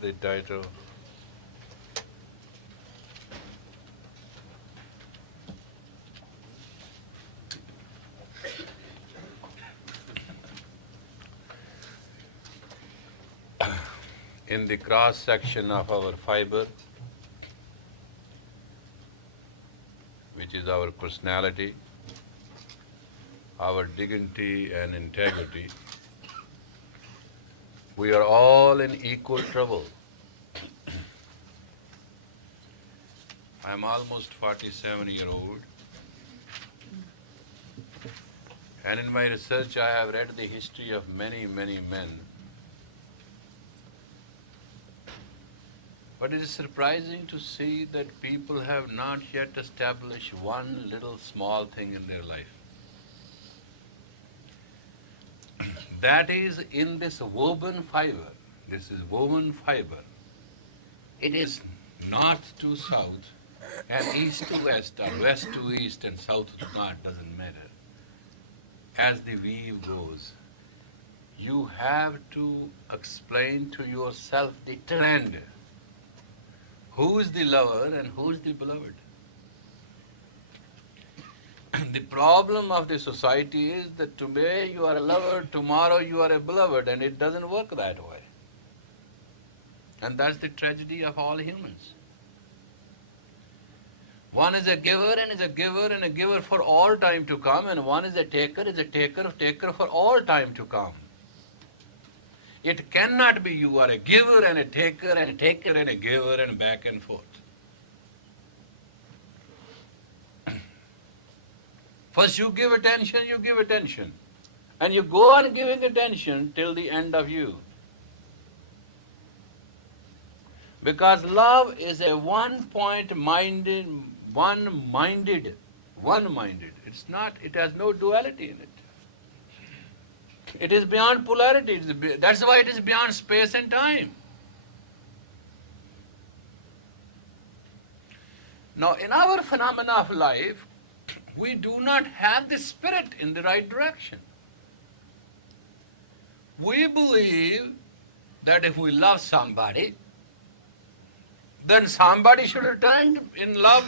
the title. In the cross section of our fiber, which is our personality, our dignity and integrity, we are all in equal trouble. I'm almost 47-year-old, and in my research I have read the history of many, many men. But it is surprising to see that people have not yet established one little small thing in their life. That is in this woven fiber. This is woven fiber. It is north to south and east to west or west to east and south to north, doesn't matter. As the weave goes, you have to explain to yourself the trend. Who is the lover and who is the beloved? The problem of the society is that today you are a lover, tomorrow you are a beloved, and it doesn't work that way. And that's the tragedy of all humans. One is a giver and is a giver and a giver for all time to come, and one is a taker for all time to come. It cannot be you are a giver and a taker and a taker and a giver and back and forth. First you give attention, and you go on giving attention till the end of you. Because love is a one-minded. It's not, it has no duality in it. It is beyond polarity. That's why it is beyond space and time. Now, in our phenomena of life, we do not have the spirit in the right direction. We believe that if we love somebody, then somebody should return in love.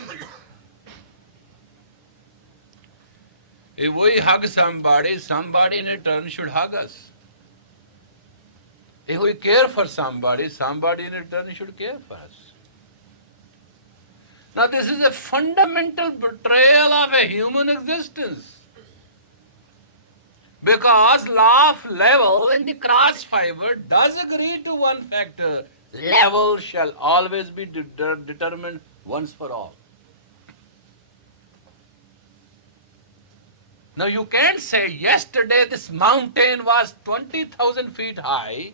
If we hug somebody, somebody in return should hug us. If we care for somebody, somebody in return should care for us. Now this is a fundamental betrayal of a human existence. Because law of level in the cross fiber does agree to one factor. Level shall always be determined once for all. Now you can't say yesterday this mountain was 20,000 feet high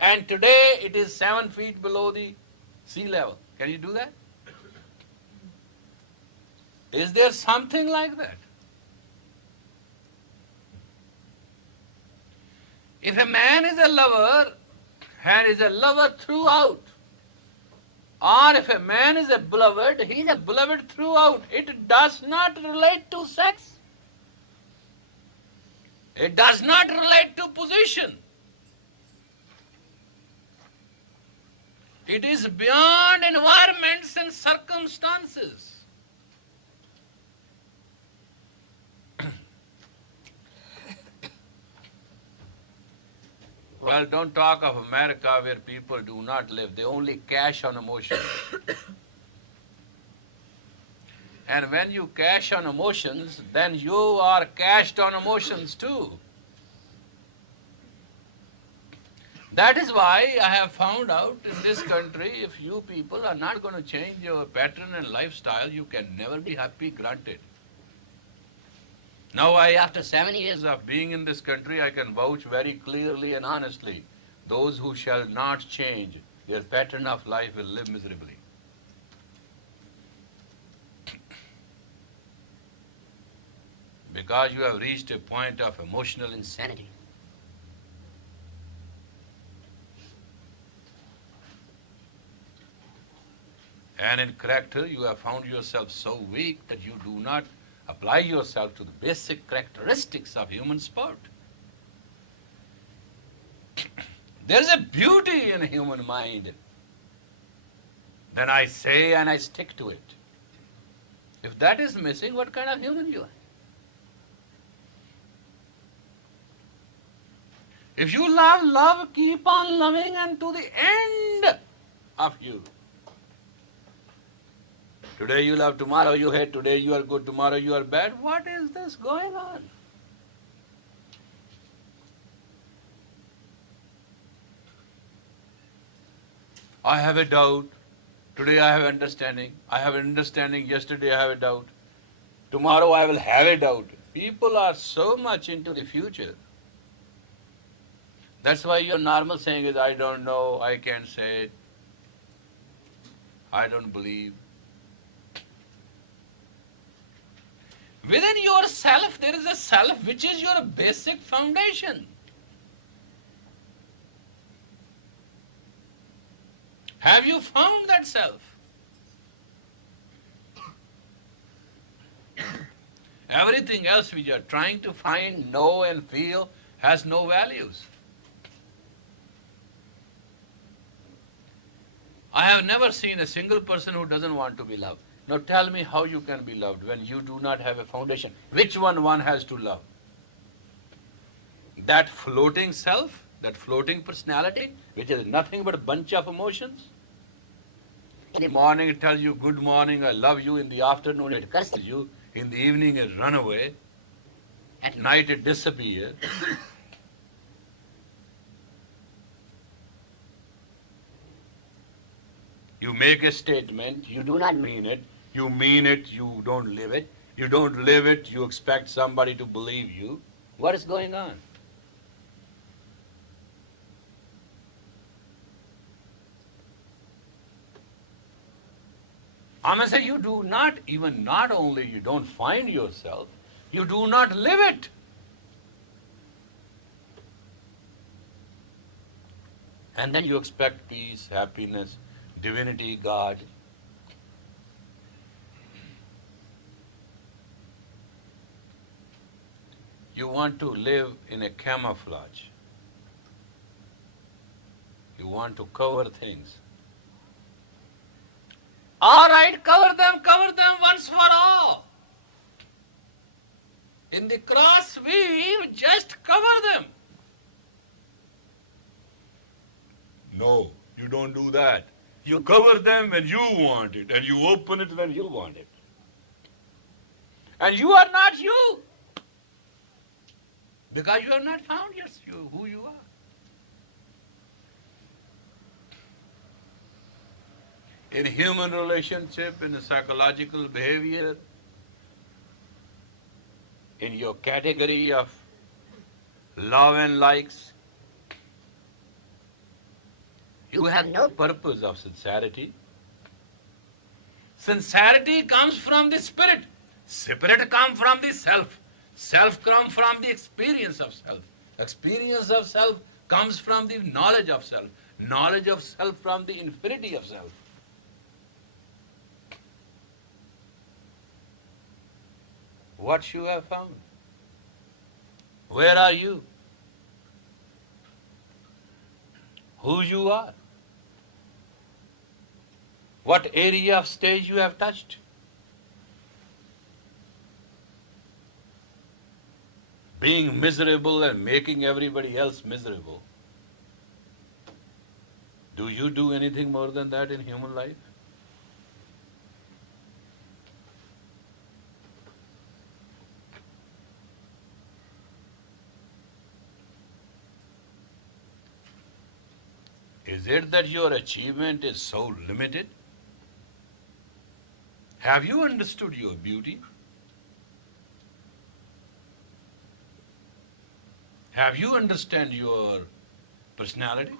and today it is 7 feet below the sea level. Can you do that? Is there something like that? If a man is a lover and is a lover throughout, or if a man is a beloved, he is a beloved throughout. It does not relate to sex. It does not relate to position. It is beyond environments and circumstances. Well, don't talk of America where people do not live. They only cash on emotions. And when you cash on emotions, then you are cashed on emotions too. That is why I have found out in this country, if you people are not going to change your pattern and lifestyle, you can never be happy, granted. Now after 7 years of being in this country, I can vouch very clearly and honestly, those who shall not change their pattern of life will live miserably. Because you have reached a point of emotional insanity. And in character, you have found yourself so weak that you do not apply yourself to the basic characteristics of human sport. There is a beauty in human mind. Then I say and I stick to it. If that is missing, what kind of human you are? If you love, love, keep on loving and to the end of you. Today you love, tomorrow you hate, today you are good, tomorrow you are bad. What is this going on? I have a doubt. Today I have understanding. I have understanding. Yesterday I have a doubt. Tomorrow I will have a doubt. People are so much into the future. That's why your normal saying is, I don't know, I can't say it, I don't believe. Within yourself, there is a self which is your basic foundation. Have you found that self? Everything else which you are trying to find, know and feel has no values. I have never seen a single person who doesn't want to be loved. Now tell me how you can be loved when you do not have a foundation. Which one has to love? That floating self, that floating personality, which is nothing but a bunch of emotions? In the morning it tells you, good morning, I love you. In the afternoon it curses you. In the evening it runs away. At night it disappears. You make a statement, you do not mean it. You mean it, you don't live it. You don't live it, you expect somebody to believe you. What is going on? I'm going to say you do not, even not only you don't find yourself, you do not live it. And then you expect peace, happiness, divinity, God. You want to live in a camouflage. You want to cover things. All right, cover them once for all. In the cross weave, just cover them. No, you don't do that. You cover them when you want it, and you open it when you want it. And you are not you. Because you have not found who you are. In human relationship, in psychological behavior, in your category of love and likes, you have no purpose of sincerity. Sincerity comes from the spirit. Spirit comes from the self. Self comes from the experience of self. Experience of self comes from the knowledge of self. Knowledge of self from the infinity of self. What you have found? Where are you? Who you are? What area of stage you have touched? Being miserable and making everybody else miserable. Do you do anything more than that in human life? Is it that your achievement is so limited? Have you understood your beauty? Have you understood your personality?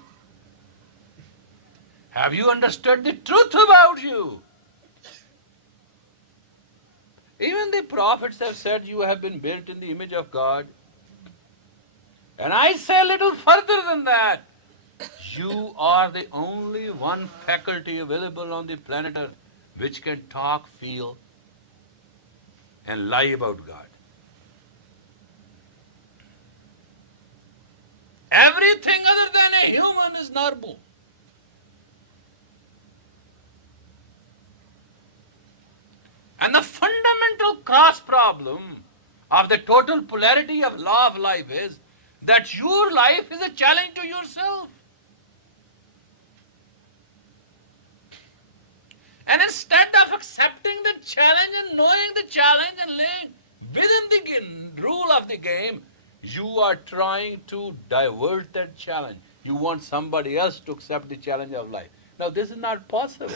Have you understood the truth about you? Even the prophets have said you have been built in the image of God. And I say a little further than that. You are the only one faculty available on the planet Earth which can talk, feel, and lie about God. Everything other than a human is normal. And the fundamental cross problem of the total polarity of law of life is that your life is a challenge to yourself. And instead of accepting the challenge and knowing the challenge and living within the rule of the game, you are trying to divert that challenge. You want somebody else to accept the challenge of life. Now, this is not possible.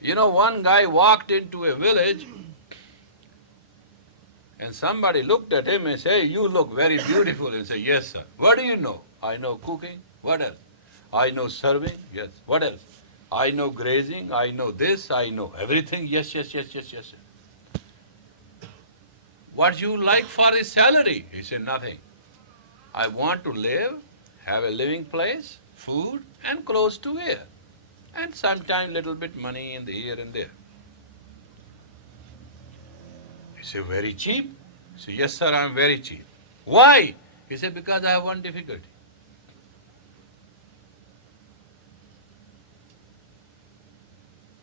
You know, one guy walked into a village and somebody looked at him and said, "You look very beautiful." And said, "Yes, sir." "What do you know?" "I know cooking." "What else?" "I know serving." "Yes." "What else?" "I know grazing." "I know this." "I know everything." "Yes, yes, yes, yes, yes." "What you like for the salary?" He said, "Nothing. I want to live, have a living place, food, and clothes to wear. And sometimes little bit money in the here and there." He said, "Very cheap?" He said, "Yes, sir, I'm very cheap." "Why?" He said, "Because I have one difficulty."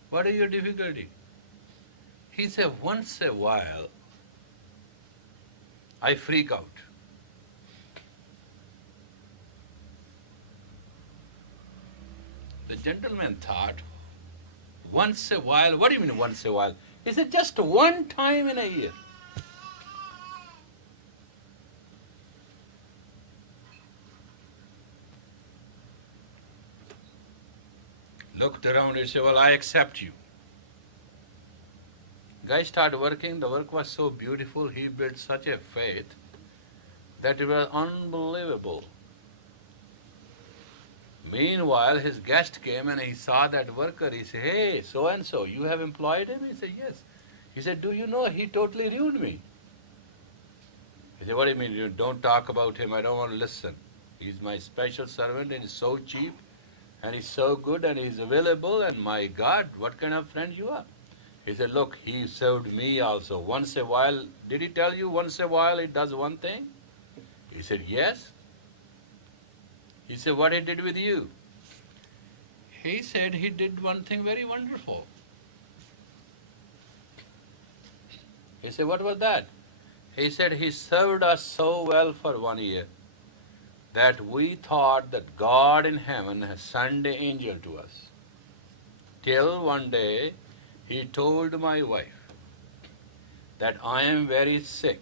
"What is your difficulty?" He said, "Once a while, I freak out." The gentleman thought, once a while, what do you mean once a while? He said, just one time in a year. Looked around and said, "Well, I accept you." Guy started working. The work was so beautiful. He built such a faith that it was unbelievable. Meanwhile, his guest came and he saw that worker. He said, "Hey, so-and-so, you have employed him?" He said, "Yes." He said, "Do you know he totally ruined me?" He said, "What do you mean? You don't talk about him. I don't want to listen. He's my special servant and he's so cheap and he's so good and he's available, and my God, what kind of friend you are?" He said, "Look, he served me also. Once a while, did he tell you once a while he does one thing?" He said, "Yes." He said, "What he did with you?" He said, "He did one thing very wonderful." He said, "What was that?" He said, "He served us so well for 1 year that we thought that God in heaven has sent an angel to us. Till one day he told my wife that I am very sick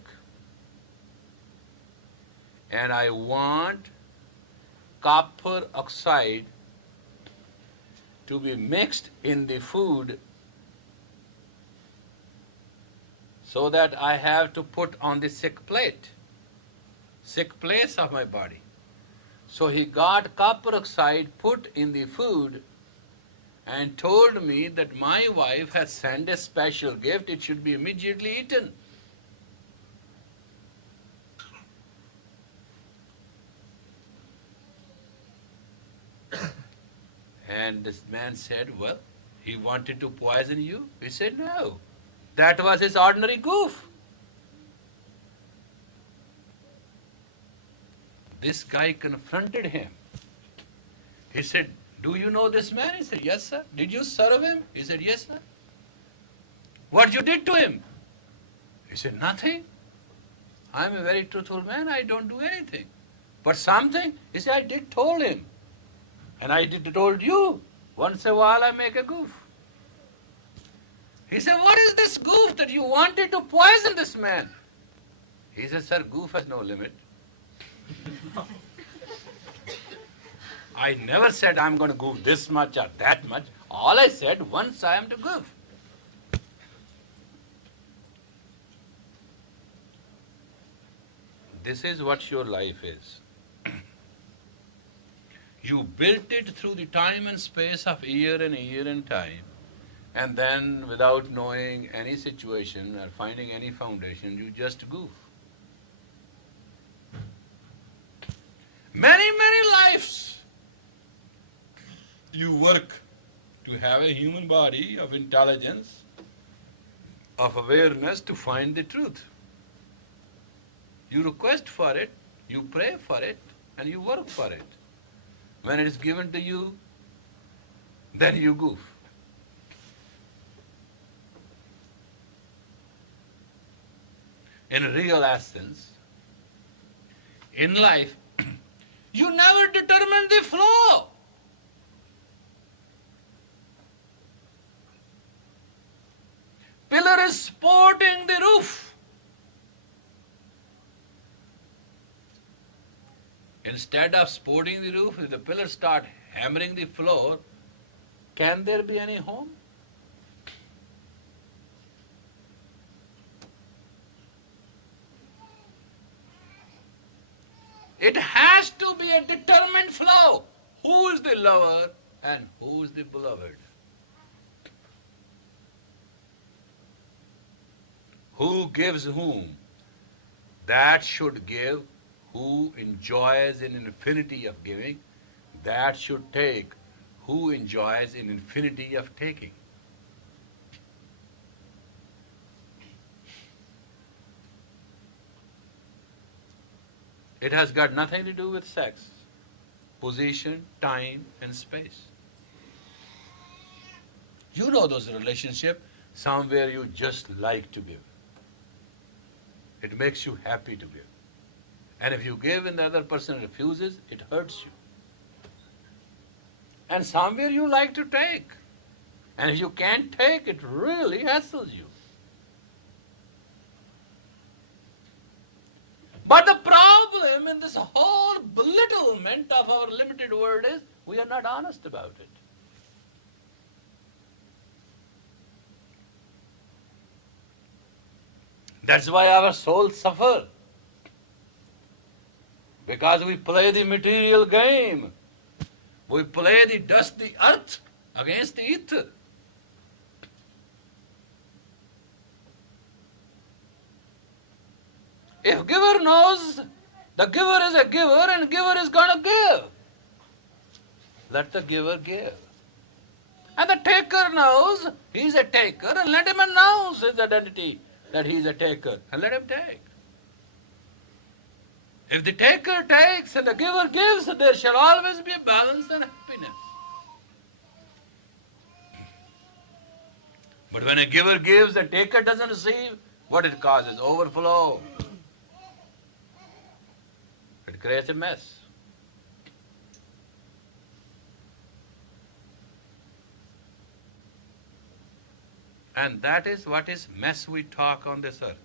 and I want copper oxide to be mixed in the food so that I have to put on the sick place of my body." So he got copper oxide, put in the food, and told me that my wife has sent a special gift. It should be immediately eaten. And this man said, "Well, he wanted to poison you?" He said, "No. That was his ordinary goof." This guy confronted him. He said, "Do you know this man?" He said, "Yes, sir." "Did you serve him?" He said, "Yes, sir." "What you did to him?" He said, "Nothing. I'm a very truthful man. I don't do anything. But something," he said, "I did told him. And I did told you. Once a while I make a goof." He said, "What is this goof that you wanted to poison this man?" He said, "Sir, goof has no limit. I never said I'm going to goof this much or that much. All I said, once I am to goof." This is what your life is. You built it through the time and space of year and time, and then without knowing any situation or finding any foundation, you just goof. Many, many lives you work to have a human body of intelligence, of awareness to find the truth. You request for it, you pray for it, and you work for it. When it is given to you, then you goof. In real essence, in life, you never determine the flow. Pillar is supporting the roof. Instead of supporting the roof, if the pillars start hammering the floor, can there be any home? It has to be a determined flow. Who is the lover and who is the beloved? Who gives whom? That should give. Who enjoys in infinity of giving? That should take. Who enjoys in infinity of taking? It has got nothing to do with sex, position, time, and space. You know those relationships, somewhere you just like to give. It makes you happy to give. And if you give and the other person refuses, it hurts you. And somewhere you like to take. And if you can't take, it really hassles you. But the problem in this whole belittlement of our limited world is we are not honest about it. That's why our souls suffer. Because we play the material game. We play the dust, the earth against the ether. If giver knows the giver is a giver and giver is going to give, let the giver give. And the taker knows he's a taker and let him announce his identity that he's a taker and let him take. If the taker takes and the giver gives, there shall always be balance and happiness. But when a giver gives, the taker doesn't receive, what it causes? Overflow. It creates a mess. And that is what is mess we talk on this earth.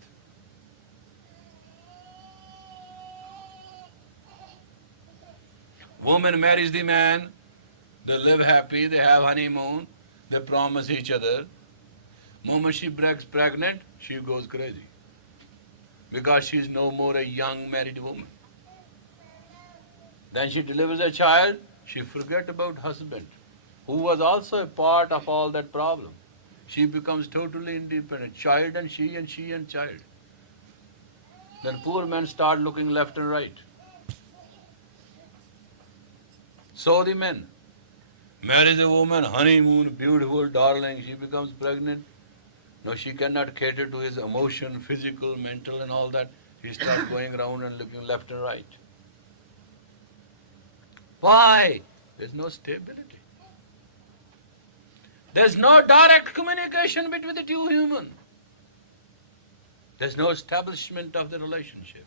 Woman marries the man, they live happy, they have honeymoon, they promise each other. Moment she gets pregnant, she goes crazy. Because she is no more a young married woman. Then she delivers a child, she forgets about husband, who was also a part of all that problem. She becomes totally independent, child and she and child. Then poor men start looking left and right. So the men marries a woman, honeymoon, beautiful, darling, she becomes pregnant. Now she cannot cater to his emotion, physical, mental and all that. He starts going around and looking left and right. Why? There's no stability. There's no direct communication between the two humans. There's no establishment of the relationship.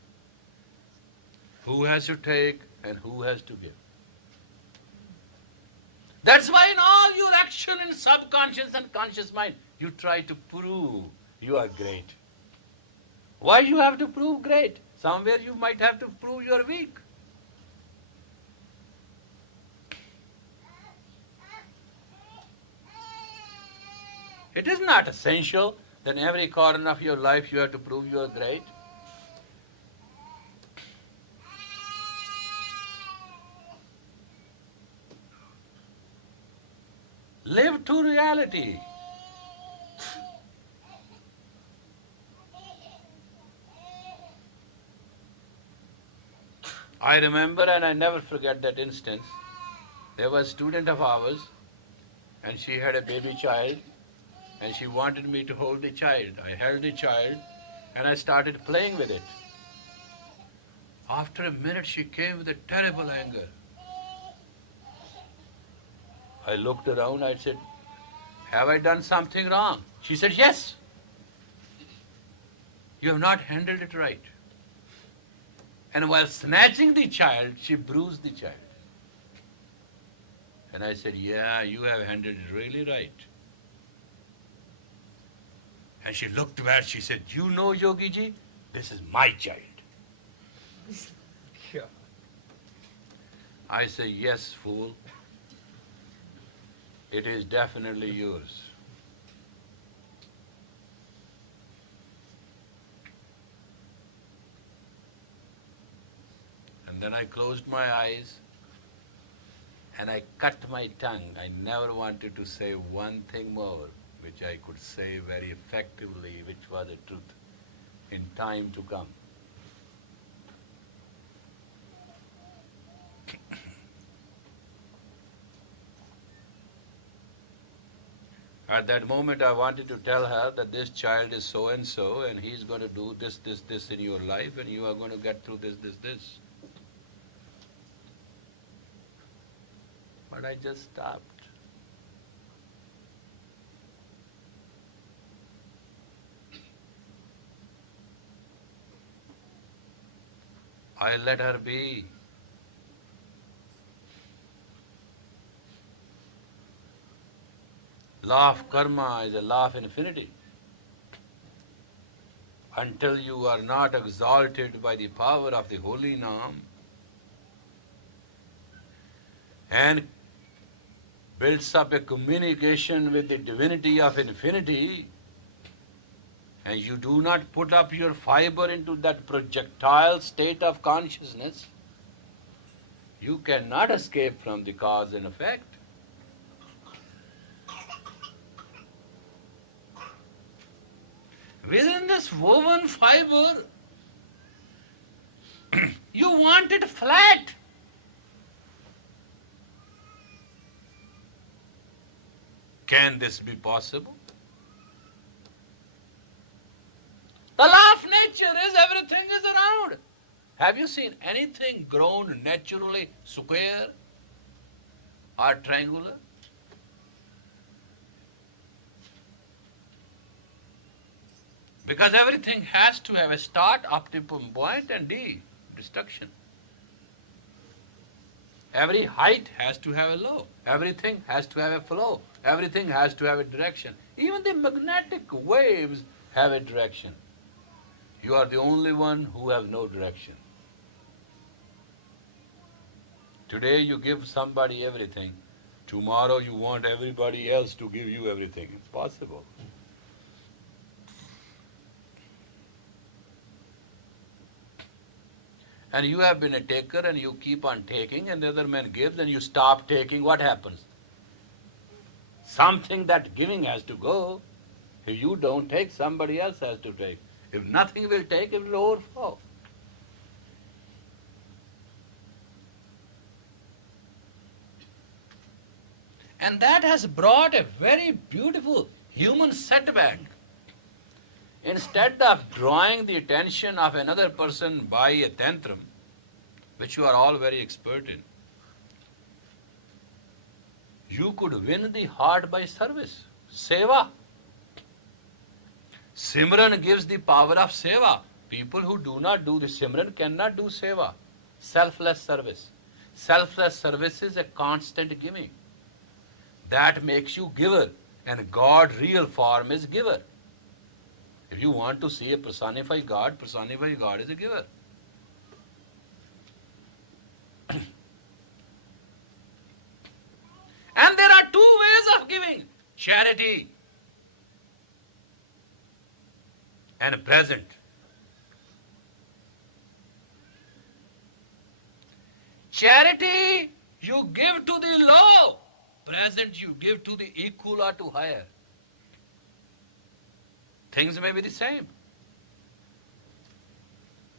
Who has to take and who has to give? That's why in all your action in subconscious and conscious mind, you try to prove you are great. Why you have to prove great? Somewhere you might have to prove you are weak. It is not essential that in every corner of your life you have to prove you are great. Live to reality. I remember, and I never forget that instance, there was a student of ours, and she had a baby child, and she wanted me to hold the child. I held the child and I started playing with it. After a minute, she came with a terrible anger. I looked around, I said, have I done something wrong? She said, yes. You have not handled it right. And while snatching the child, she bruised the child. And I said, yeah, you have handled it really right. And she looked back, she said, you know, Yogi Ji, this is my child. Yeah. I say, yes, fool. It is definitely yours. And then I closed my eyes and I cut my tongue. I never wanted to say one thing more, which I could say very effectively, which was the truth, in time to come. At that moment, I wanted to tell her that this child is so-and-so, and he's going to do this, this, this in your life, and you are going to get through this, this, this. But I just stopped. I let her be. Law of karma is a law of infinity. Until you are not exalted by the power of the holy name and builds up a communication with the divinity of infinity, and you do not put up your fiber into that projectile state of consciousness, you cannot escape from the cause and effect. Within this woven fiber, you want it flat. Can this be possible? The law of nature is everything is around. Have you seen anything grown naturally square or triangular? Because everything has to have a start, optimum point, and destruction. Every height has to have a low. Everything has to have a flow. Everything has to have a direction. Even the magnetic waves have a direction. You are the only one who has no direction. Today you give somebody everything. Tomorrow you want everybody else to give you everything. It's possible. And you have been a taker and you keep on taking, and the other man gives and you stop taking. What happens? Something that giving has to go. If you don't take, somebody else has to take. If nothing will take, it will overflow. And that has brought a very beautiful human setback. Instead of drawing the attention of another person by a tantrum, which you are all very expert in, you could win the heart by service, seva. Simran gives the power of seva. People who do not do the Simran cannot do seva. Selfless service. Selfless service is a constant giving. That makes you giver, and God's real form is giver. If you want to see a personified God is a giver. And there are two ways of giving: charity and present. Charity you give to the low, present you give to the equal or to higher. Things may be the same.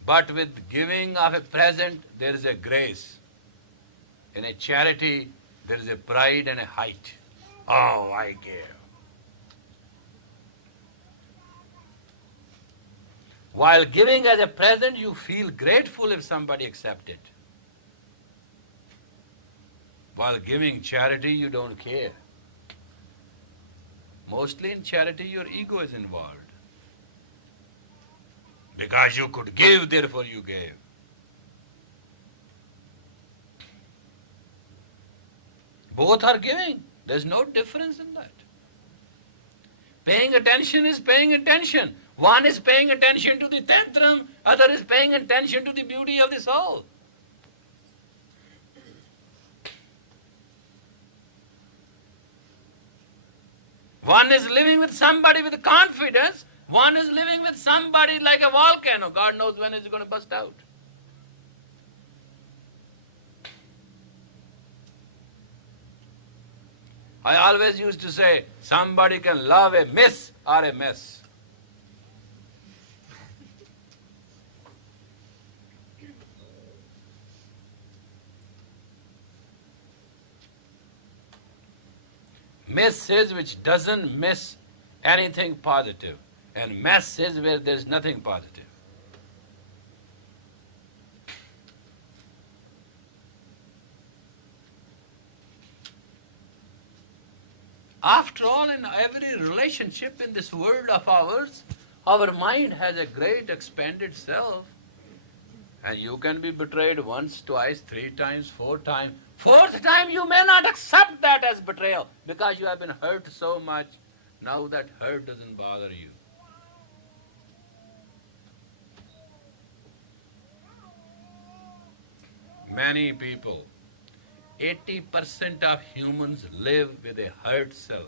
But with giving of a present, there is a grace. In a charity, there is a pride and a height. Oh, I give. While giving as a present, you feel grateful if somebody accepts it. While giving charity, you don't care. Mostly in charity, your ego is involved. Because you could give, therefore you gave. Both are giving. There's no difference in that. Paying attention is paying attention. One is paying attention to the tantrum, other is paying attention to the beauty of the soul. One is living with somebody with confidence, one is living with somebody like a volcano. God knows when it's going to burst out. I always used to say, somebody can love a miss or a mess. Miss is which doesn't miss anything positive, and mess is where there's nothing positive. After all, in every relationship in this world of ours, our mind has a great expanded self. And you can be betrayed once, twice, 3 times, 4 times. 4th time you may not accept that as betrayal because you have been hurt so much. Now that hurt doesn't bother you. Many people, 80% of humans live with a hurt self.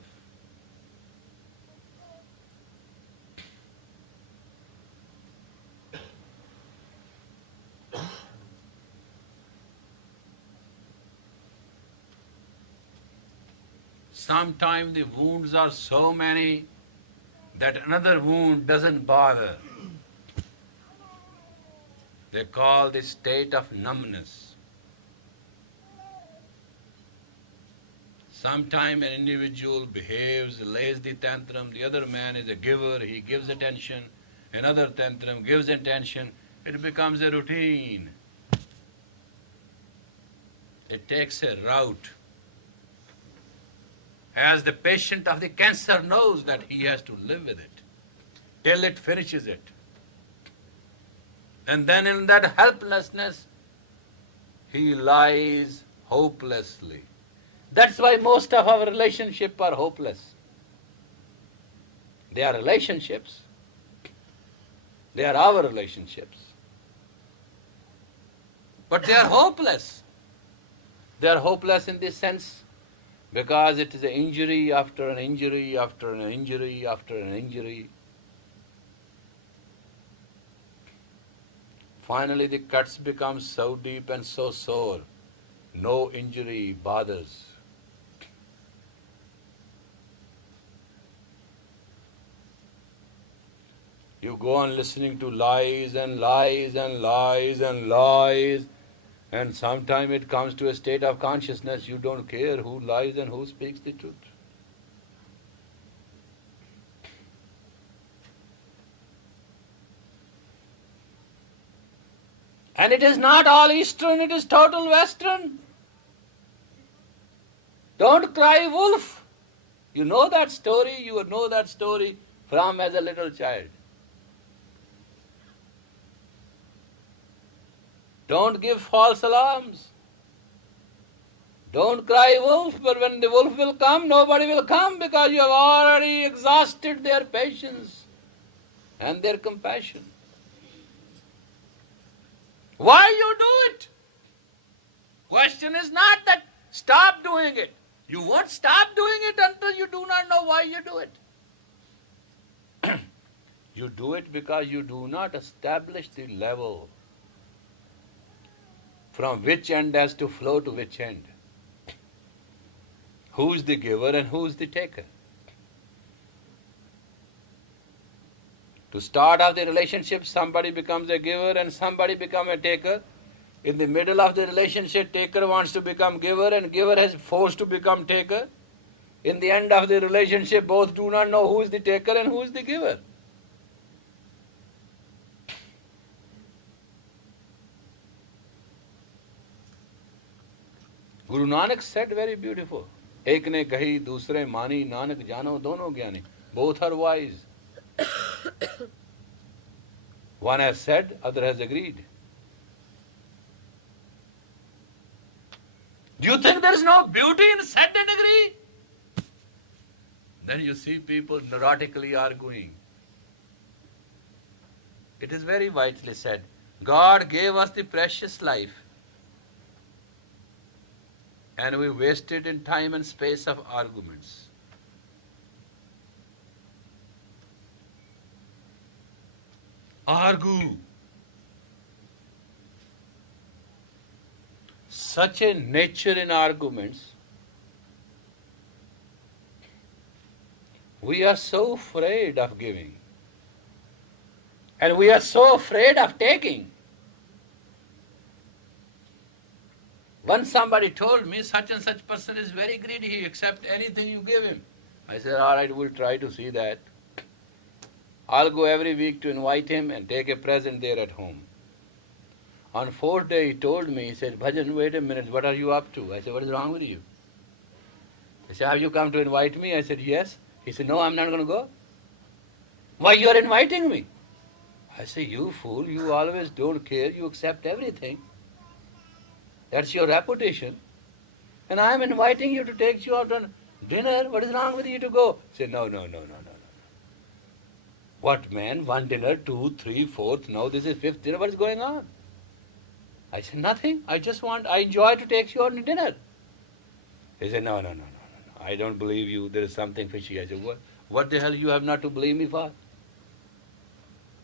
Sometimes the wounds are so many that another wound doesn't bother. They call this state of numbness. Sometimes an individual behaves, lays the tantrum, the other man is a giver, he gives attention, another tantrum gives attention, it becomes a routine. It takes a route. As the patient of the cancer knows that he has to live with it till it finishes it. And then in that helplessness, he lies hopelessly. That's why most of our relationships are hopeless. They are relationships. They are our relationships. But they are hopeless. They are hopeless in this sense because it is an injury after an injury after an injury after an injury. Finally the cuts become so deep and so sore, no injury bothers. You go on listening to lies and lies and lies and lies, and sometime it comes to a state of consciousness, you don't care who lies and who speaks the truth. And it is not all Eastern, it is total Western. Don't cry wolf. You know that story, you know that story from as a little child. Don't give false alarms. Don't cry wolf, but when the wolf will come, nobody will come because you have already exhausted their patience and their compassion. Why you do it? Question is not that stop doing it. You won't stop doing it until you do not know why you do it. You do it because you do not establish the level from which end has to flow to which end. Who's the giver and who's the taker? To start off the relationship, somebody becomes a giver and somebody becomes a taker. In the middle of the relationship, taker wants to become giver and giver is forced to become taker. In the end of the relationship, both do not know who is the taker and who is the giver. Guru Nanak said very beautiful. Ek ne kahi, dusre mani, Nanak jano dono gyani. Both are wise. One has said, other has agreed. Do you think there is no beauty in said and agree? Then you see people neurotically arguing. It is very wisely said. God gave us the precious life, and we wasted in time and space of arguments. Argue. Such a nature in arguments. We are so afraid of giving. And we are so afraid of taking. Once somebody told me such and such person is very greedy, he accepts anything you give him. I said, all right, we'll try to see that. I'll go every week to invite him and take a present there at home. On fourth day he told me, he said, Bhajan, wait a minute, what are you up to? I said, what is wrong with you? He said, have you come to invite me? I said, yes. He said, no, I'm not going to go. Why you are inviting me? I said, you fool, you always don't care, you accept everything. That's your reputation. And I am inviting you to take you out on dinner. What is wrong with you to go? He said, no. What man? One dinner, two, three, fourth, now this is fifth dinner. What is going on? I said, nothing. I enjoy to take you out on dinner. He said, no. I don't believe you. There is something fishy. I said, what the hell you have not to believe me for?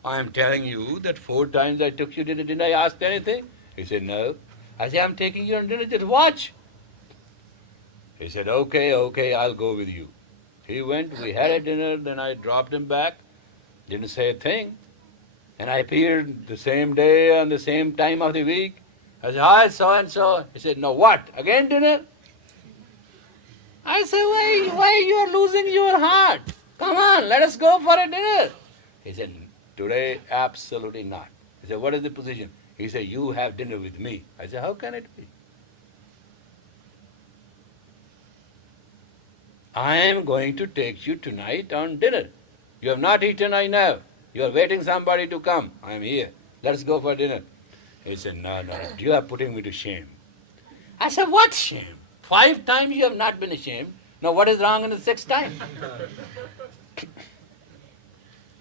I am telling you that 4 times I took you to dinner. Didn't I ask anything? He said, no. I said, I'm taking you on dinner. Just watch. He said, okay, I'll go with you. He went, we had a dinner, then I dropped him back. Didn't say a thing. And I appeared the same day on the same time of the week. I said, hi, so-and-so. He said, no, what? Again dinner? I said, why you are losing your heart? Come on, let us go for a dinner. He said, today, absolutely not. He said, what is the position? He said, you have dinner with me. I said, how can it be? I am going to take you tonight on dinner. You have not eaten, I know. You are waiting somebody to come. I am here. Let's go for dinner. He said, no, you are putting me to shame. I said, what shame? 5 times you have not been ashamed. Now what is wrong in the 6th time?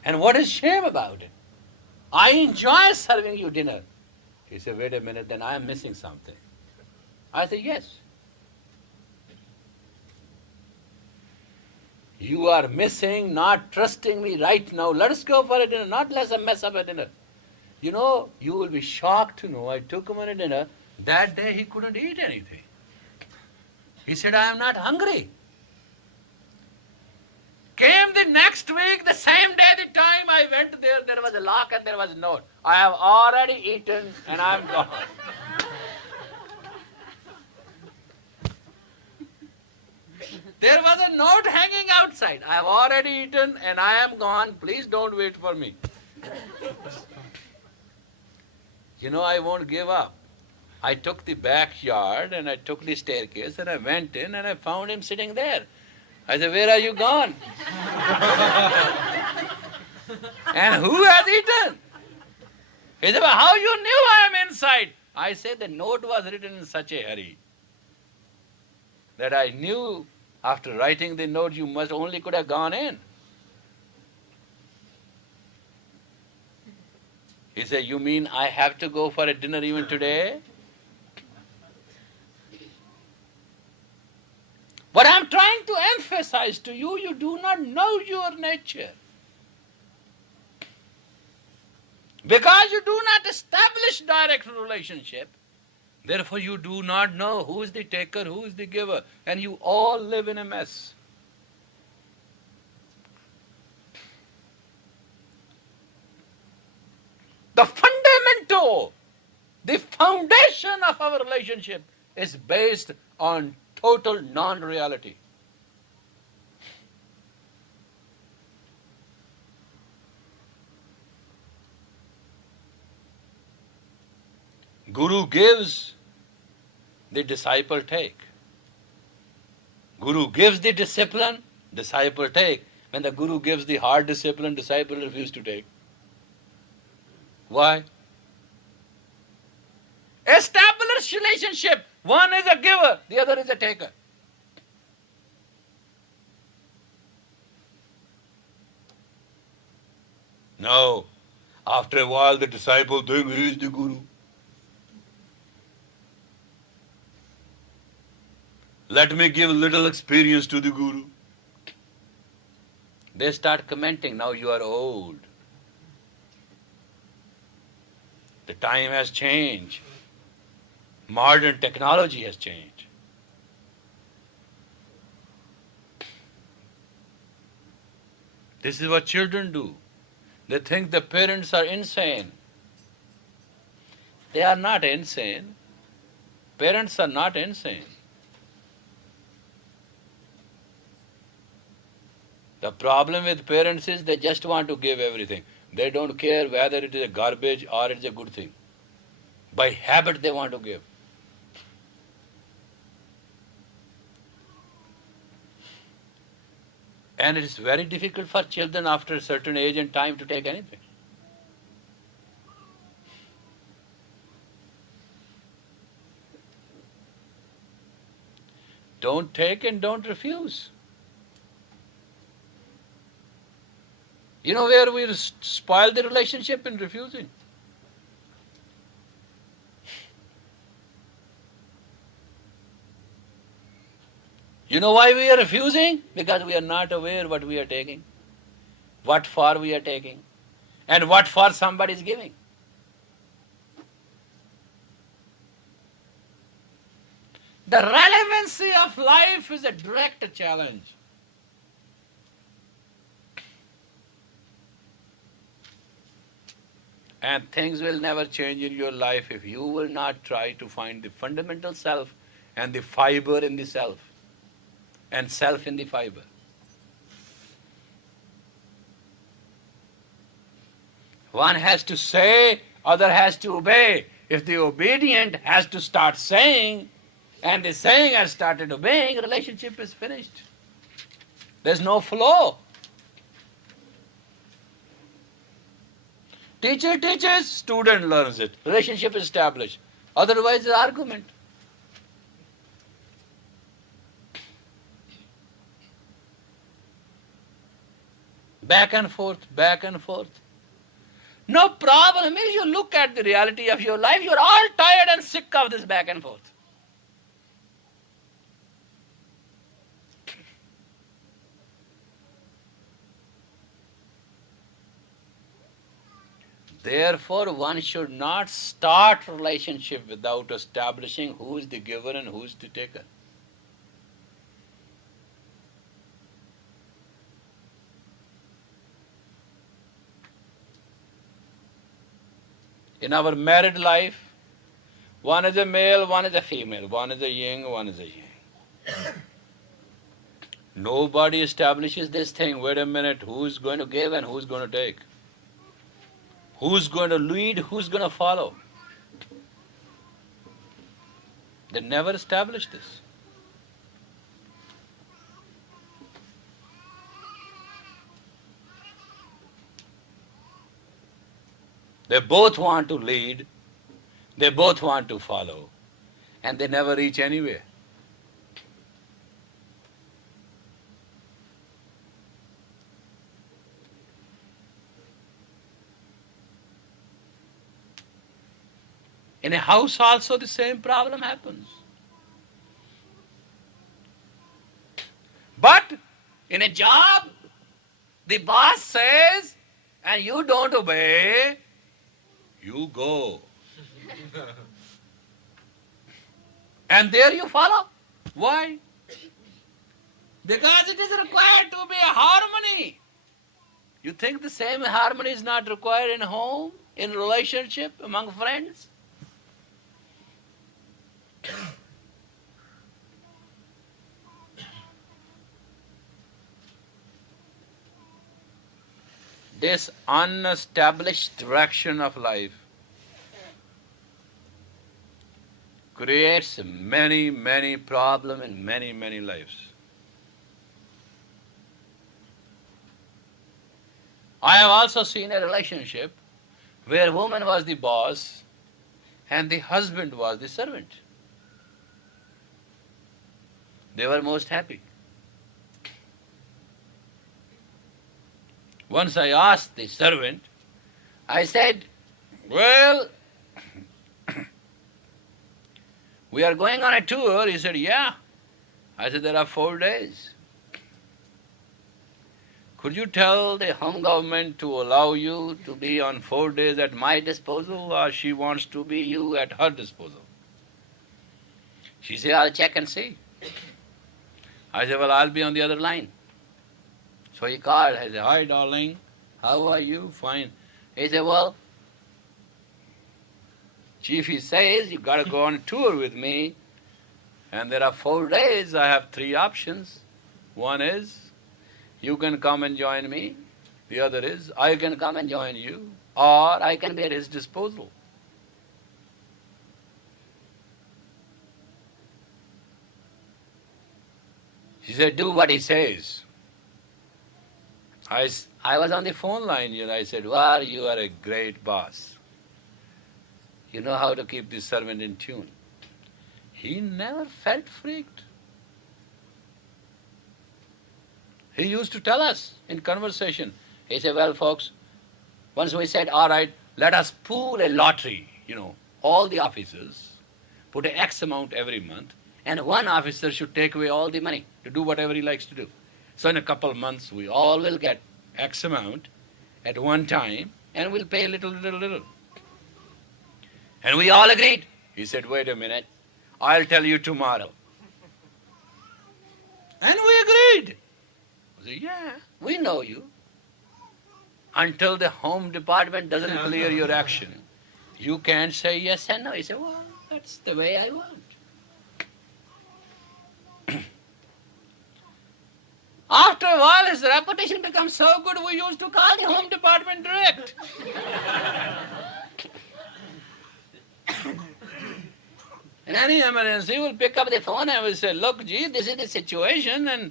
And what is shame about it? I enjoy serving you dinner. He said, wait a minute, then I am missing something. I said, yes. You are missing, not trusting me right now. Let us go for a dinner, not let's mess up a dinner. You know, you will be shocked to know I took him on a dinner. That day he couldn't eat anything. He said, I am not hungry. Came the next week, the same day, the time I went there was a lock and there was a note. I have already eaten and I am gone. There was a note hanging outside. I have already eaten and I am gone. Please don't wait for me. You know, I won't give up. I took the backyard and I took the staircase and I went in and I found him sitting there. I said, where are you gone? And who has eaten? He said, well, how you knew I am inside? I said, the note was written in such a hurry that I knew after writing the note you must only could have gone in. He said, you mean I have to go for a dinner even today? But I'm trying to emphasize to you, you do not know your nature. Because you do not establish direct relationship, therefore you do not know who is the taker, who is the giver, and you all live in a mess. The fundamental, the foundation of our relationship is based on total non-reality. Guru gives the disciple take. Guru gives the discipline, disciple take. When the Guru gives the hard discipline, disciple refuse to take. Why? Establish relationship. One is a giver, the other is a taker. No. After a while the disciple thinks he is the Guru. Let me give little experience to the Guru. They start commenting, now you are old. The time has changed. Modern technology has changed. This is what children do. They think the parents are insane. They are not insane. Parents are not insane. The problem with parents is they just want to give everything. They don't care whether it is a garbage or it is a good thing. By habit they want to give. And it is very difficult for children after a certain age and time to take anything. Don't take and don't refuse. You know where we spoil the relationship in refusing? You know why we are refusing? Because we are not aware what we are taking, what for we are taking, and what for somebody is giving. The relevancy of life is a direct challenge. And things will never change in your life if you will not try to find the fundamental self and the fiber in the self and self in the fiber. One has to say, other has to obey. If the obedient has to start saying and the saying has started obeying, relationship is finished. There's no flow. Teacher teaches, student learns it. Relationship is established. Otherwise, it's argument. Back and forth, back and forth. No problem is you look at the reality of your life, you're all tired and sick of this back and forth. Therefore, one should not start relationship without establishing who is the giver and who is the taker. In our married life, one is a male, one is a female, one is a yin, one is a yang. Nobody establishes this thing, wait a minute, who is going to give and who is going to take? Who's going to lead, who's going to follow? They never established this. They both want to lead, they both want to follow, and they never reach anywhere. In a house also the same problem happens. But in a job, the boss says, and you don't obey, you go. And there you follow. Why? Because it is required to be a harmony. You think the same harmony is not required in home, in relationship, among friends? This unestablished direction of life creates many, many problems in many, many lives. I have also seen a relationship where woman was the boss and the husband was the servant. They were most happy. Once I asked the servant, I said, well, we are going on a tour. He said, yeah. I said, there are 4 days. Could you tell the home government to allow you to be on 4 days at my disposal, or she wants to be you at her disposal? She said, I'll check and see. I said, well, I'll be on the other line. So he called. I said, hi, darling. How are you? Fine. He said, well, Chief, he says, you've got to go on a tour with me, and there are 4 days. I have 3 options. One is, you can come and join me. The other is, I can come and join you, or I can be at his disposal. She said, do what he says. I was on the phone line, and I said, well, you are a great boss. You know how to keep the servant in tune. He never felt freaked. He used to tell us in conversation. He said, well, folks, once we said, all right, let us pool a lottery, all the officers, put an X amount every month, and one officer should take away all the money to do whatever he likes to do. So in a couple of months, we all will get X amount at one time, and we'll pay little. And we all agreed. He said, wait a minute, I'll tell you tomorrow. And we agreed. I said, yeah, we know you. Until the Home Department doesn't clear your action, you can't say yes and no. He said, well, that's the way I want. After a while, his reputation becomes so good, we used to call the Home Department direct. In any emergency, we'll pick up the phone and we'll say, look, gee, this is the situation, and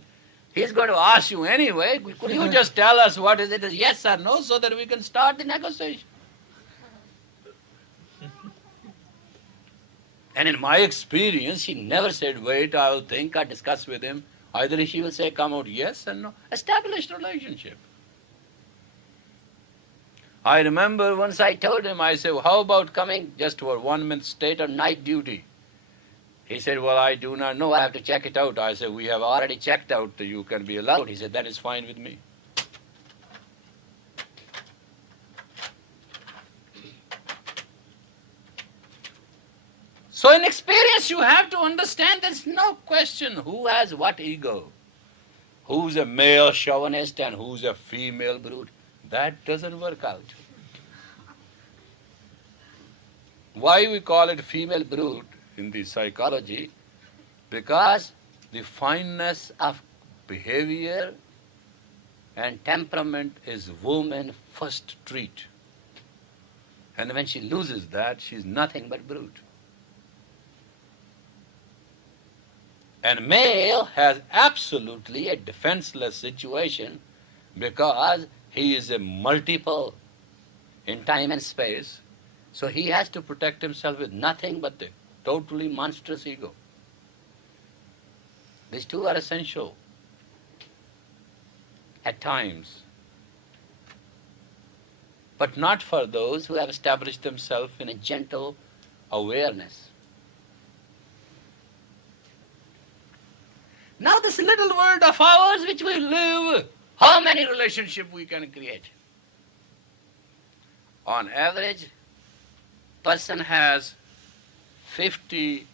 he's going to ask you anyway. Could you just tell us what is it, yes or no, so that we can start the negotiation? And in my experience, he never said, wait, I will think, I'll discuss with him. Either she will say, come out yes and no. Established relationship. I remember once I told him, I said, well, how about coming just for 1 month state on night duty? He said, well, I do not know. I have to check it out. I said, we have already checked out that you can be allowed. He said, that is fine with me. So in experience, you have to understand there's no question who has what ego. Who's a male chauvinist and who's a female brute. That doesn't work out. Why we call it female brute in the psychology? Because the fineness of behavior and temperament is woman first trait. And when she loses that, she's nothing but brute. And male has absolutely a defenseless situation because he is a multiple in time and space. So he has to protect himself with nothing but the totally monstrous ego. These two are essential at times, but not for those who have established themselves in a gentle awareness. Now this little world of ours which we live, how many relationships we can create? On average, person has 50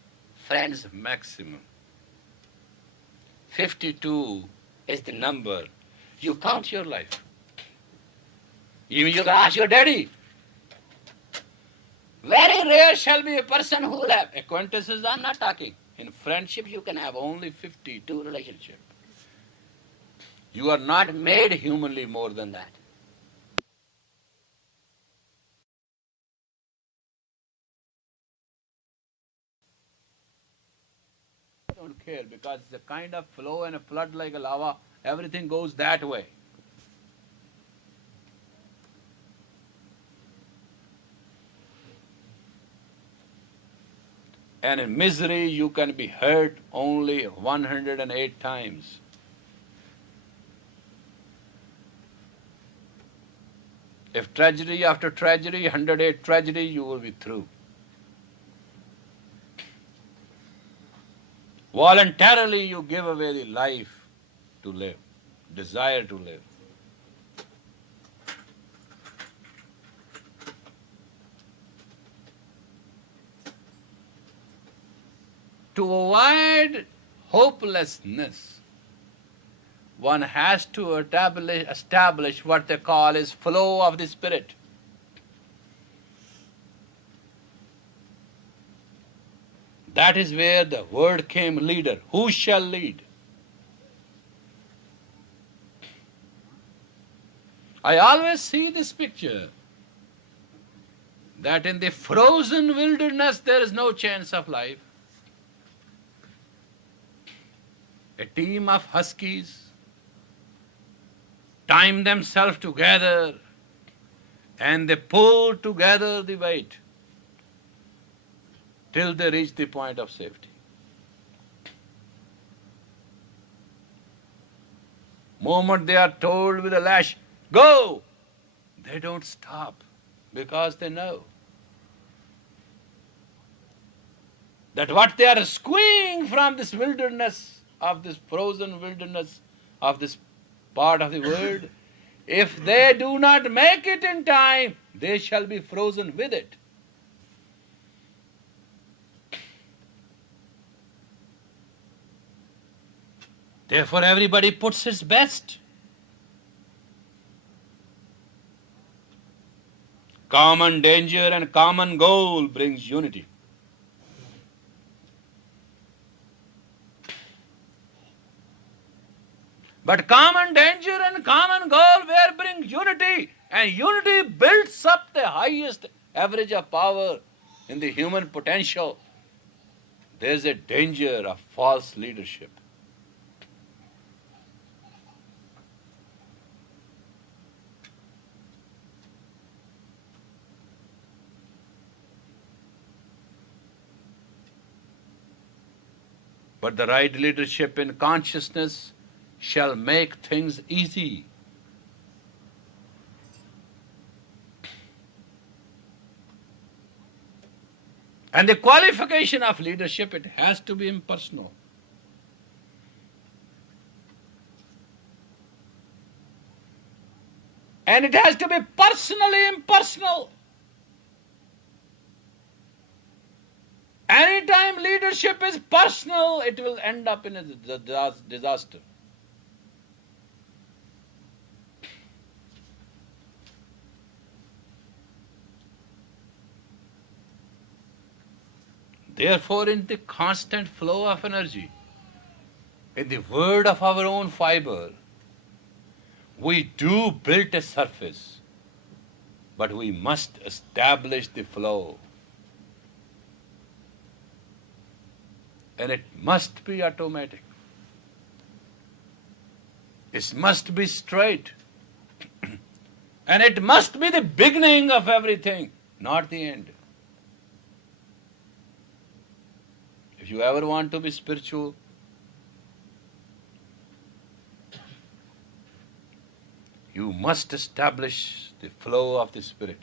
friends maximum. 52 is the number. You count your life. Even you can ask your daddy. Very rare shall be a person who will have acquaintances. I'm not talking. In friendship, you can have only 52 relationships. You are not made humanly more than that. don't care, because it's a kind of flow and a flood like a lava. Everything goes that way. And in misery you can be hurt only 108 times. If tragedy after tragedy, 108 tragedy, you will be through. Voluntarily you give away the life to live, desire to live. To avoid hopelessness, one has to establish what they call is flow of the Spirit. That is where the word came, leader. Who shall lead? I always see this picture, that in the frozen wilderness there is no chance of life. A team of huskies time themselves together and they pull together the weight till they reach the point of safety. Moment they are told with a lash, go, they don't stop because they know that what they are rescuing from this wilderness, of this frozen wilderness, of this part of the world, if they do not make it in time, they shall be frozen with it. Therefore everybody puts his best. Common danger and common goal brings unity. But common danger and common goal where brings unity, and unity builds up the highest average of power in the human potential. There is a danger of false leadership. But the right leadership in consciousness shall make things easy. And the qualification of leadership, it has to be impersonal. And it has to be personally impersonal. Anytime leadership is personal, it will end up in a disaster. Therefore, in the constant flow of energy, in the word of our own fiber, we do build a surface, but we must establish the flow. And it must be automatic. It must be straight. And it must be the beginning of everything, not the end. If you ever want to be spiritual, you must establish the flow of the Spirit.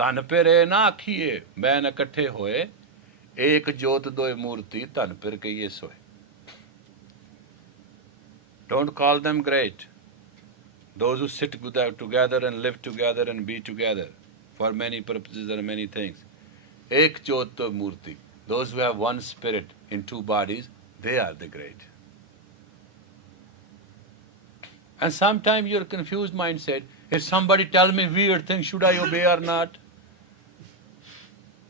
तन पिरे ना आखिए ban इकट्ठे होए एक जोत दोय मूर्ति तन पिर के ये सोए. Don't call them great. Those who sit together and live together and be together for many purposes and many things. Ek jot to murti. Those who have one spirit in two bodies, they are the great. And sometimes your confused mind said, if somebody tells me weird things, should I obey or not?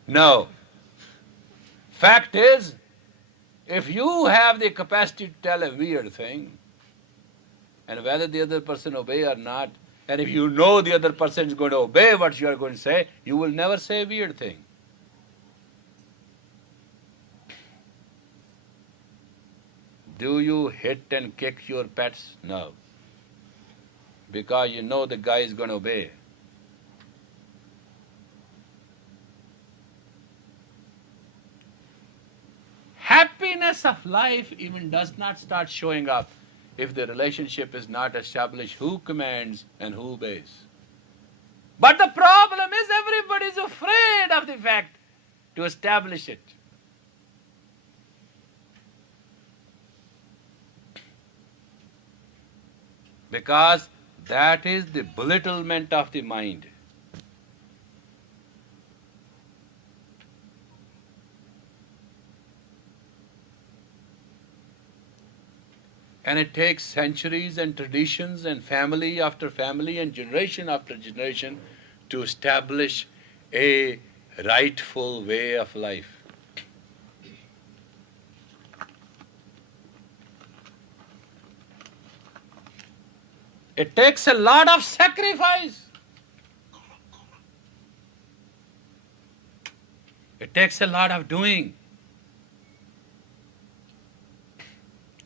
No. Fact is, if you have the capacity to tell a weird thing, and whether the other person obey or not, and if you know the other person is going to obey what you are going to say, you will never say a weird thing. Do you hit and kick your pets? No. Because you know the guy is going to obey. Happiness of life even does not start showing up if the relationship is not established who commands and who obeys. But the problem is everybody is afraid of the fact to establish it. Because that is the belittlement of the mind. And it takes centuries and traditions and family after family and generation after generation to establish a rightful way of life. It takes a lot of sacrifice. It takes a lot of doing.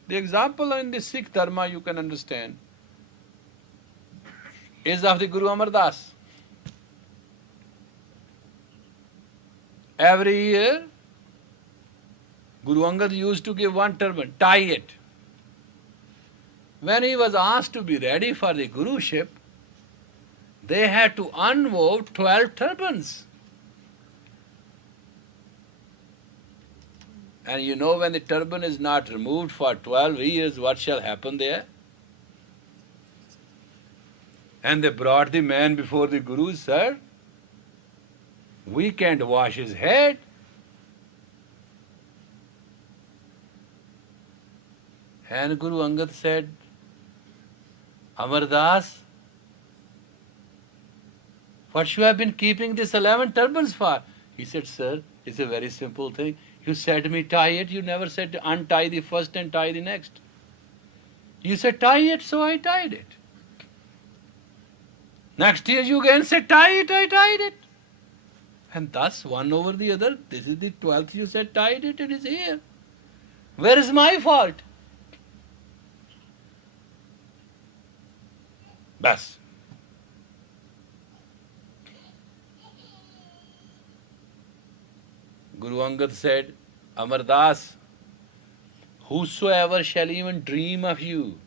The example in the Sikh Dharma you can understand is of the Guru Amar Das. Every year, Guru Angad used to give one turban, tie it. When he was asked to be ready for the Guruship, they had to unwove 12 turbans. And you know when the turban is not removed for 12 years, what shall happen there? And they brought the man before the Guru, sir, we can't wash his head. And Guru Angad said, Amar Das, what you have been keeping this 11 turbans for? He said, sir, it's a very simple thing. You said me tie it, you never said to untie the first and tie the next. You said tie it, so I tied it. Next year you again said tie it, I tied it. And thus, one over the other, this is the 12th you said tied it, it is here. Where is my fault? Bas. Guru Angad said, Amar Das, whosoever shall even dream of you,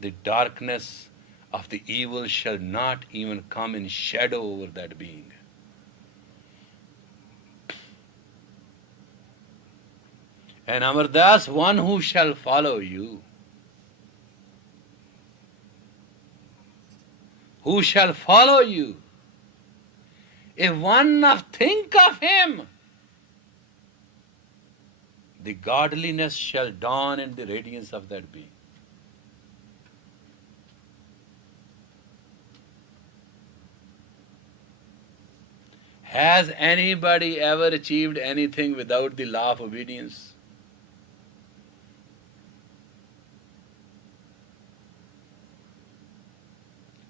the darkness of the evil shall not even come in shadow over that being. And Amar Das, one who shall follow you, who shall follow you, if one think of him, the godliness shall dawn in the radiance of that being. Has anybody ever achieved anything without the law of obedience?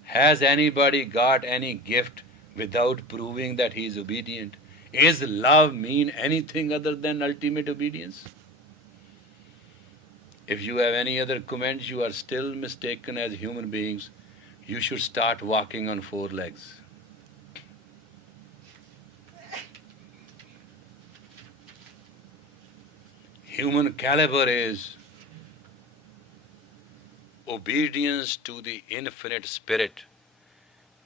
Has anybody got any gift without proving that he is obedient? Is love mean anything other than ultimate obedience? If you have any other comments, you are still mistaken as human beings. You should start walking on 4 legs. Human caliber is obedience to the infinite spirit,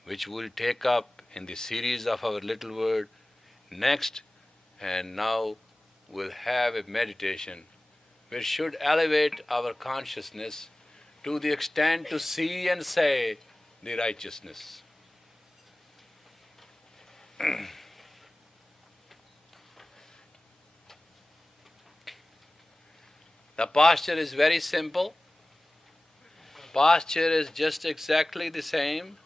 which we'll take up in the series of our little word next. And now we'll have a meditation which should elevate our consciousness to the extent to see and say the righteousness. The posture is very simple. Posture is just exactly the same.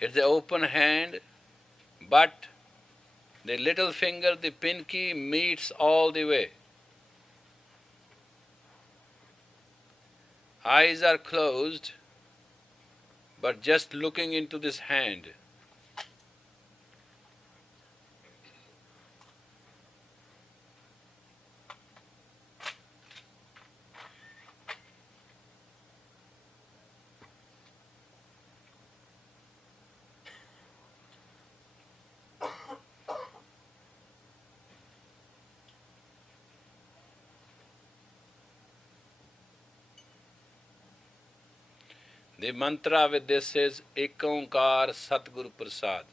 It's the open hand, but the little finger, the pinky, meets all the way. Eyes are closed, but just looking into this hand. The mantra with this is Ek Onkar Satguru Prasad.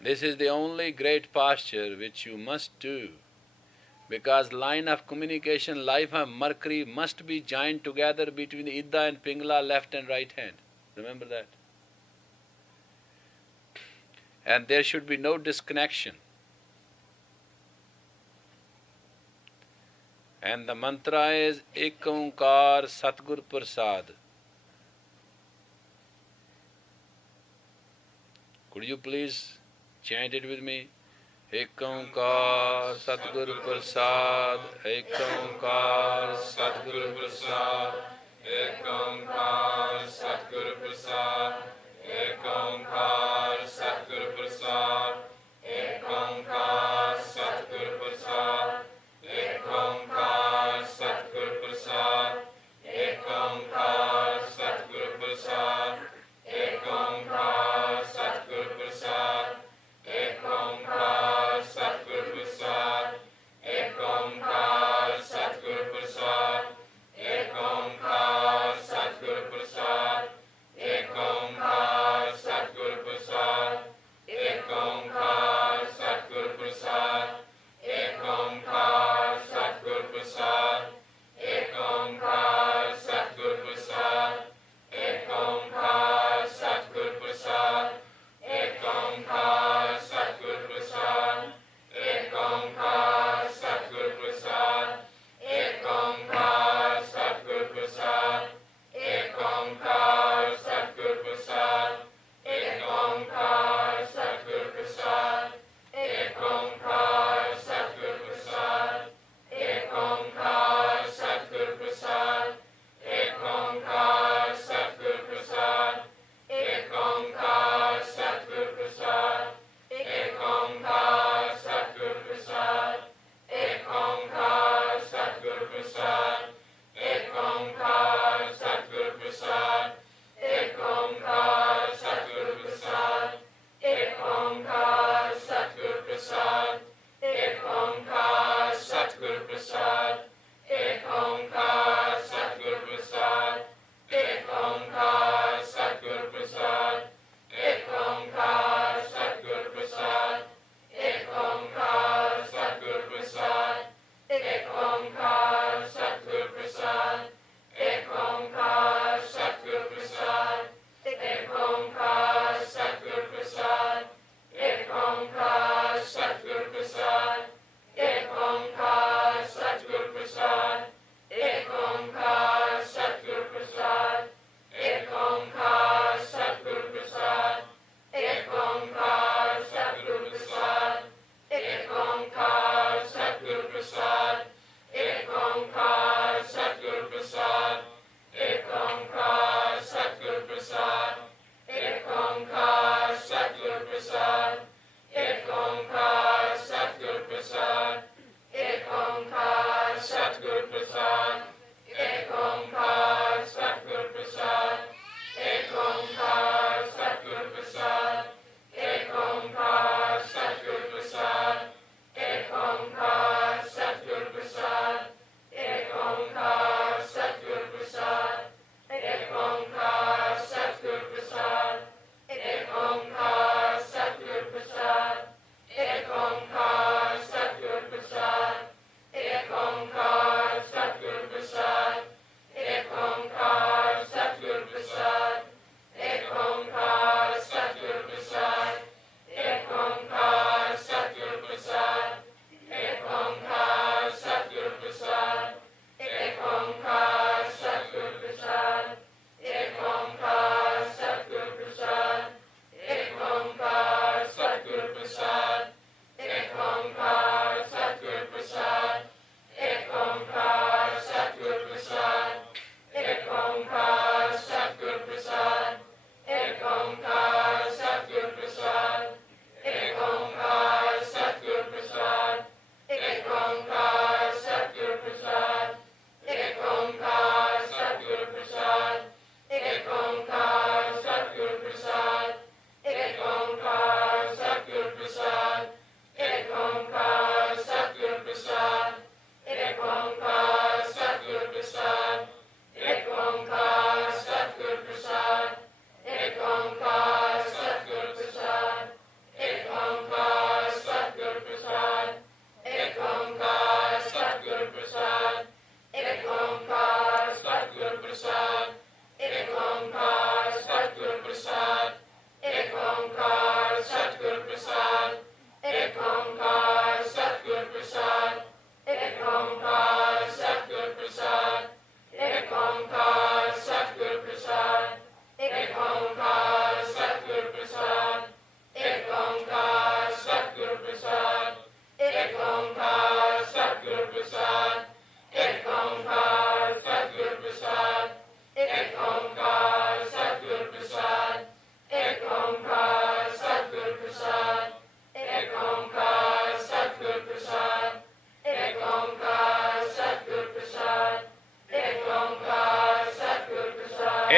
This is the only great posture which you must do, because line of communication, life of Mercury must be joined together between Ida and Pingala, left and right hand. Remember that. And there should be no disconnection. And the mantra is Ek Onkar Satguru Prasad. Could you please chant it with me? Ek Onkar Satguru Prasad, Ek Onkar Satguru Prasad, Ek Onkar Satguru Prasad, Ek Onkar Satguru Prasad, Ek Onkar Satguru Prasad, Ek Onkar Satguru Prasad, Ek Onkar Satguru Prasad, Ek Onkar Satguru Prasad, Ek Onkar Satguru Prasad, Ek Onkar Satguru Prasad, Ek Onkar Satguru Prasad,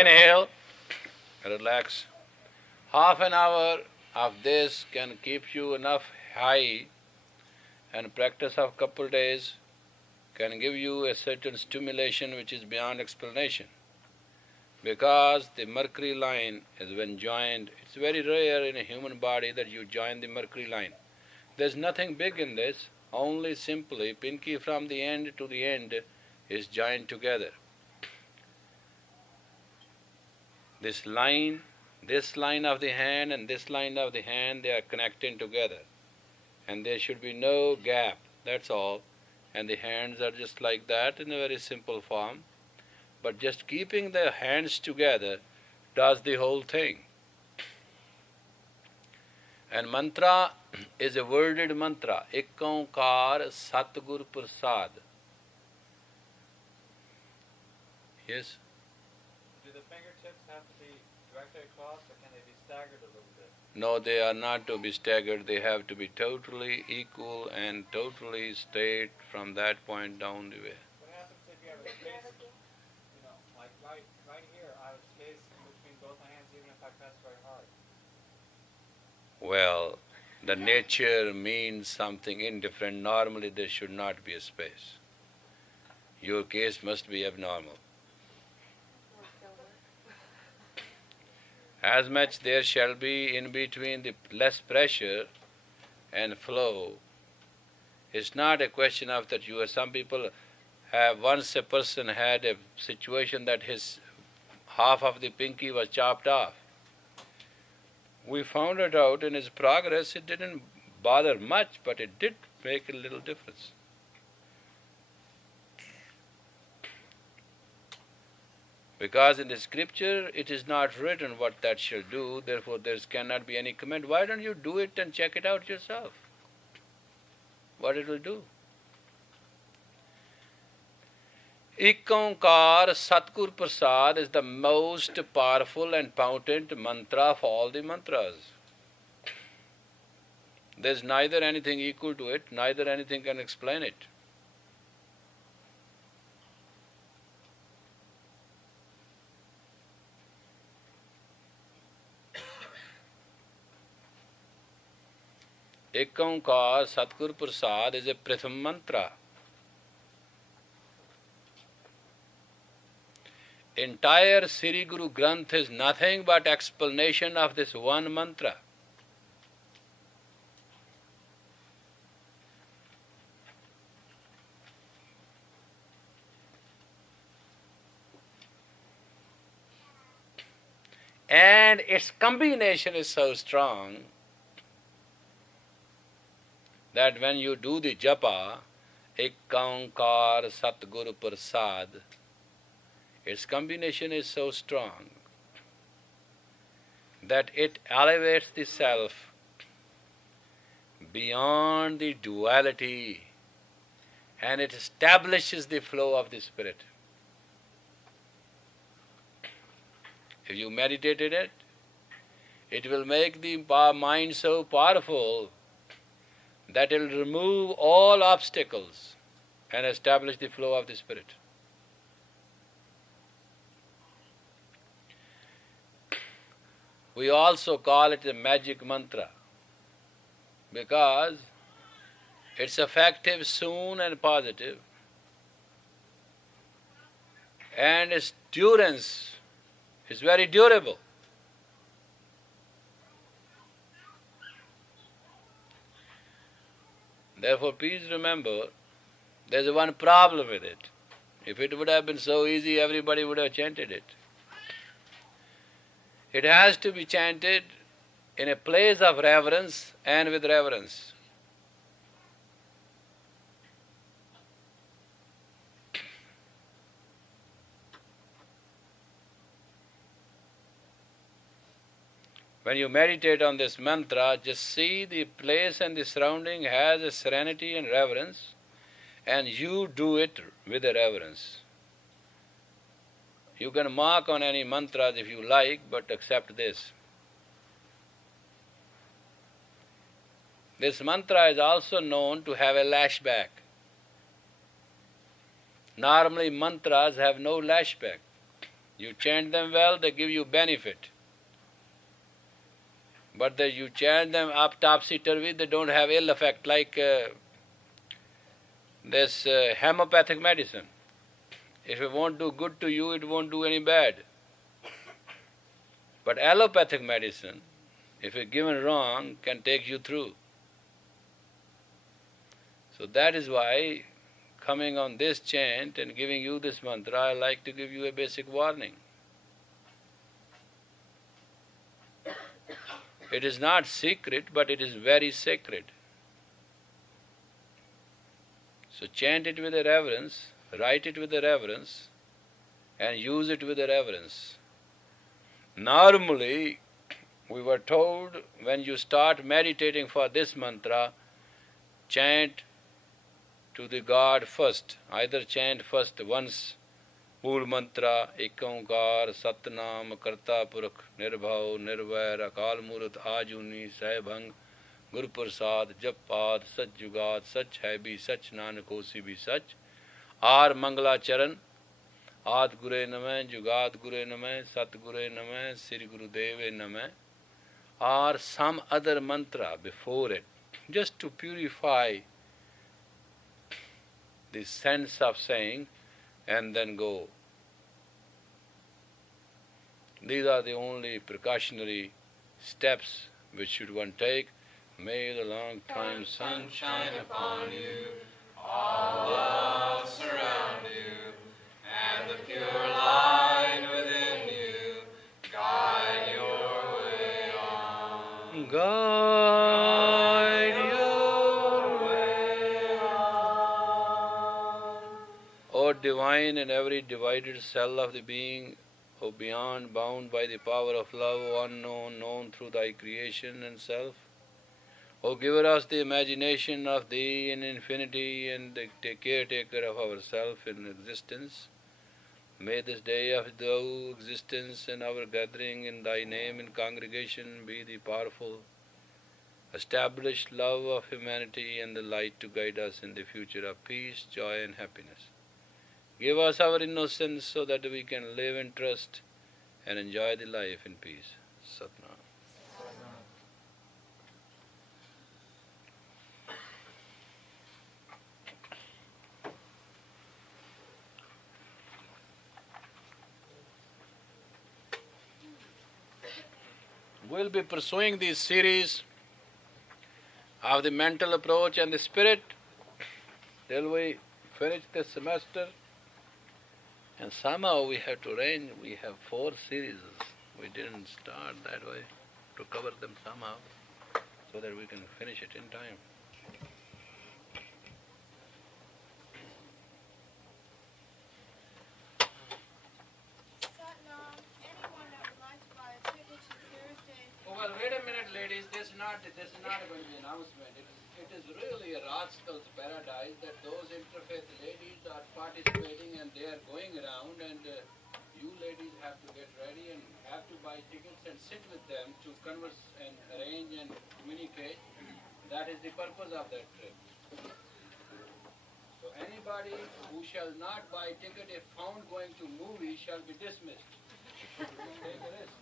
Inhale, relax. Half an hour of this can keep you enough high, and practice of couple days can give you a certain stimulation which is beyond explanation. Because the mercury line is when joined, it's very rare in a human body that you join the mercury line. There's nothing big in this, only simply pinky from the end to the end is joined together. This line of the hand and this line of the hand, they are connecting together. And there should be no gap, that's all. And the hands are just like that in a very simple form. But just keeping the hands together does the whole thing. And mantra is a worded mantra. Ekankar Satgur Prasad. Yes? Do the fingertips have to be directly across, or can they be staggered a little bit? No, they are not to be staggered. They have to be totally equal and totally straight from that point down the way. What happens if you have a space, like right here, I have a space in between both my hands, even if I press very hard? Well, the nature means something indifferent. Normally there should not be a space. Your case must be abnormal. As much there shall be in between the less pressure and flow. It's not a question of that you are. Some people have, once a person had a situation that his half of the pinky was chopped off. We found it out in his progress. It didn't bother much, but it did make a little difference. Because in the scripture it is not written what that shall do, therefore there cannot be any comment. Why don't you do it and check it out yourself? What it will do? Ekankar Satgur Prasad is the most powerful and potent mantra of all the mantras. There's neither anything equal to it, neither anything can explain it. Ekankar Satgur Prasad is a Pratham mantra. Entire Sri Guru Granth is nothing but explanation of this one mantra. And its combination is so strong that when you do the japa, Ekankar Satguru Prasad, its combination is so strong that it elevates the self beyond the duality and it establishes the flow of the spirit. If you meditate in it, it will make the mind so powerful that it will remove all obstacles and establish the flow of the spirit. We also call it a magic mantra because it's effective soon and positive, and its durance is very durable. Therefore, please remember, there's one problem with it. If it would have been so easy, everybody would have chanted it. It has to be chanted in a place of reverence and with reverence. When you meditate on this mantra, just see the place and the surrounding has a serenity and reverence, and you do it with a reverence. You can mark on any mantras if you like, but accept this. This mantra is also known to have a lashback. Normally mantras have no lashback. You chant them well, they give you benefit. But that you chant them up topsy-turvy, they don't have ill effect like this homeopathic medicine. If it won't do good to you, it won't do any bad. But allopathic medicine, if it's given wrong, can take you through. So that is why, coming on this chant and giving you this mantra, I like to give you a basic warning. It is not secret, but it is very sacred. So chant it with a reverence, write it with a reverence, and use it with a reverence. Normally, we were told when you start meditating for this mantra, chant to the God first. Either chant first once, Mool mantra, Ekankar, Satnam, Karta Purakh, Nirbhav, Nirvair, Akal Murat, Ajuni, Sahibhang, Guru Prasad, Japad, Sach Jugat, Sach Hai Bhi, Sach Nanak Hosi Bhi Sach, or Mangala Charan, Ad Gure Namah, Jugat Gure Namah, Sat Gure Namah, Sri Guru Deve Namah, or some other mantra before it, just to purify the sense of saying, and then go. These are the only precautionary steps which should one take. May the long time sun shine upon you, all love surround you, and the pure light within you guide your way on. Guide your way on. O divine and every divided cell of the being, O beyond bound by the power of love, O unknown, known through thy creation and self, O giver us the imagination of thee in infinity and the caretaker of ourself in existence, may this day of thou existence and our gathering in thy name in congregation be the powerful, established love of humanity and the light to guide us in the future of peace, joy and happiness. Give us our innocence so that we can live in trust and enjoy the life in peace. Satnam. We'll be pursuing this series of the mental approach and the spirit till we finish this semester. And somehow we have to arrange, we have 4 series. We didn't start that way, to cover them somehow, so that we can finish it in time. Satnam, anyone that would like to buy a ticket to Thursday. Oh, well, wait a minute, ladies. This is not going to be an announcement. It is really a rascal's paradise that those interfaith ladies are participating and they are going around, and you ladies have to get ready and have to buy tickets and sit with them to converse and arrange and communicate. That is the purpose of that trip. So anybody who shall not buy ticket if found going to movie shall be dismissed. Take a risk.